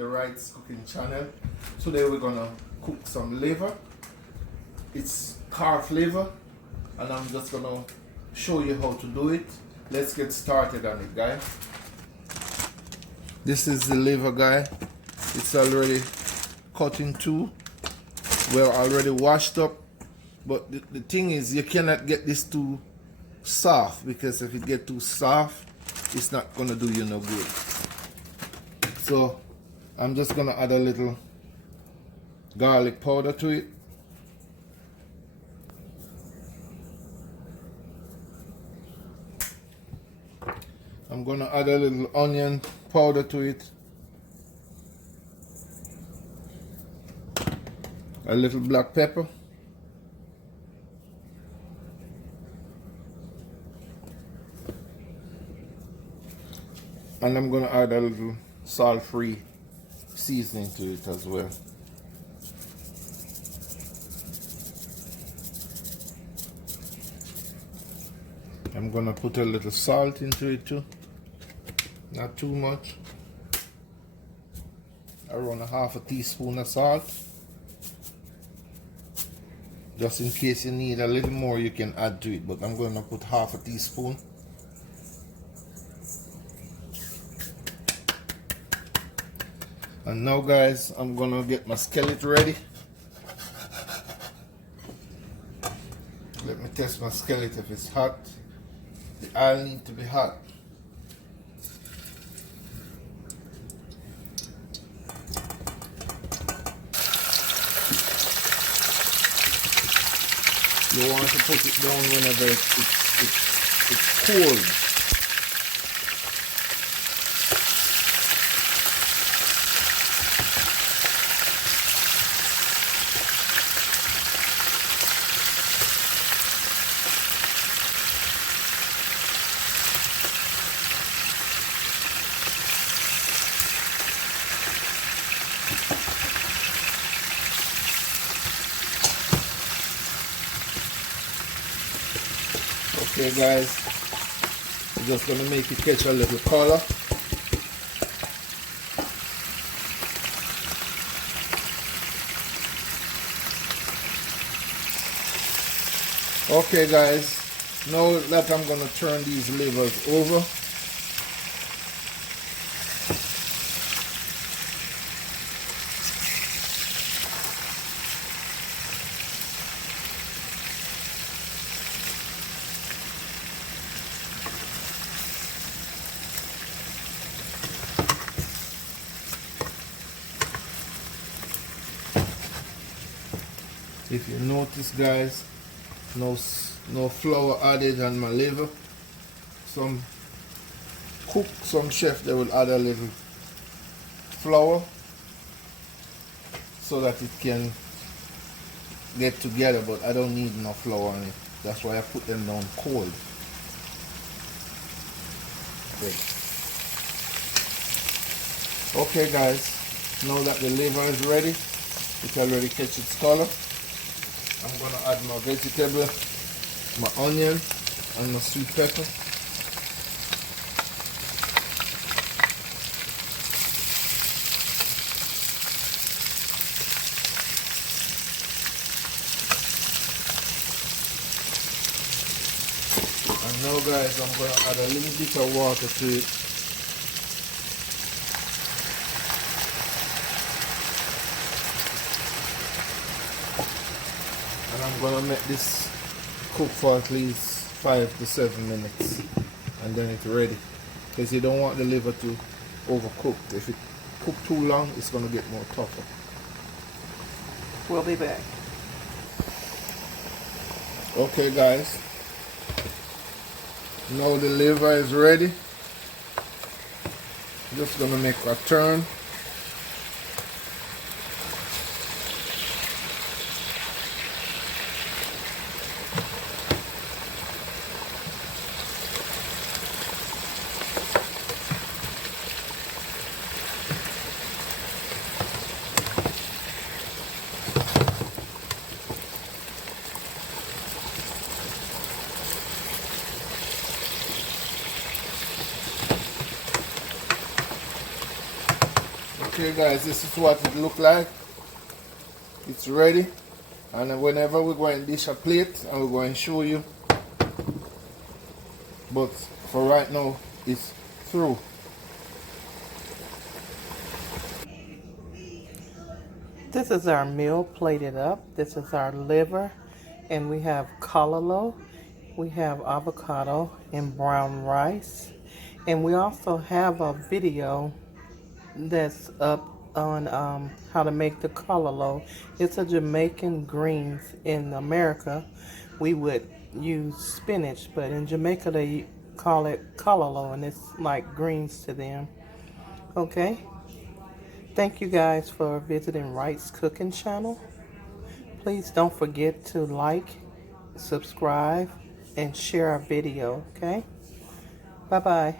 the Rights Cooking channel. Today we're gonna cook some liver. It's calf liver, and I'm just gonna show you how to do it. Let's get started on it, guys. This is the liver, guy. It's already cut in two. Well, already washed up, but the thing is, you cannot get this too soft, because if it get too soft, it's not gonna do you no good. So I'm just gonna add a little garlic powder to it. I'm gonna add a little onion powder to it, a little black pepper, and I'm gonna add a little salt-free seasoning to it as well. I'm gonna put a little salt into it too, not too much, around a half a teaspoon of salt. Just in case you need a little more, you can add to it, but I'm gonna put half a teaspoon. And now, guys, I'm gonna get my skillet ready. Let me test my skillet if it's hot. The oil needs to be hot. You want to put it down whenever it's cold. Okay, guys, we're just gonna make it catch a little color. Okay, guys, now that I'm gonna turn these livers over. If you notice, guys, no flour added on my liver. Some chef, they will add a little flour so that it can get together, but I don't need no flour on it. That's why I put them down cold. Okay, guys, now that the liver is ready, it already catch its color. I'm gonna add my vegetable, my onion, and my sweet pepper. And now, guys, I'm gonna add a little bit of water to it. And I'm gonna make this cook for at least 5 to 7 minutes, and then it's ready. Because you don't want the liver to overcook. If it cooks too long, it's gonna get more tougher. We'll be back. Okay, guys. Now the liver is ready. Just gonna make a turn. Okay guys, this is what it look like. It's ready. And whenever we're going to dish a plate and we're going to show you. But for right now, it's through. This is our meal plated up. This is our liver, and we have callaloo, we have avocado and brown rice, and we also have a video that's up on how to make the callaloo. It's a Jamaican greens. In America, we would use spinach, but in Jamaica they call it callaloo, and it's like greens to them. Okay. Thank you guys for visiting Wright's Cooking Channel. Please don't forget to like, subscribe, and share our video, okay? Bye-bye.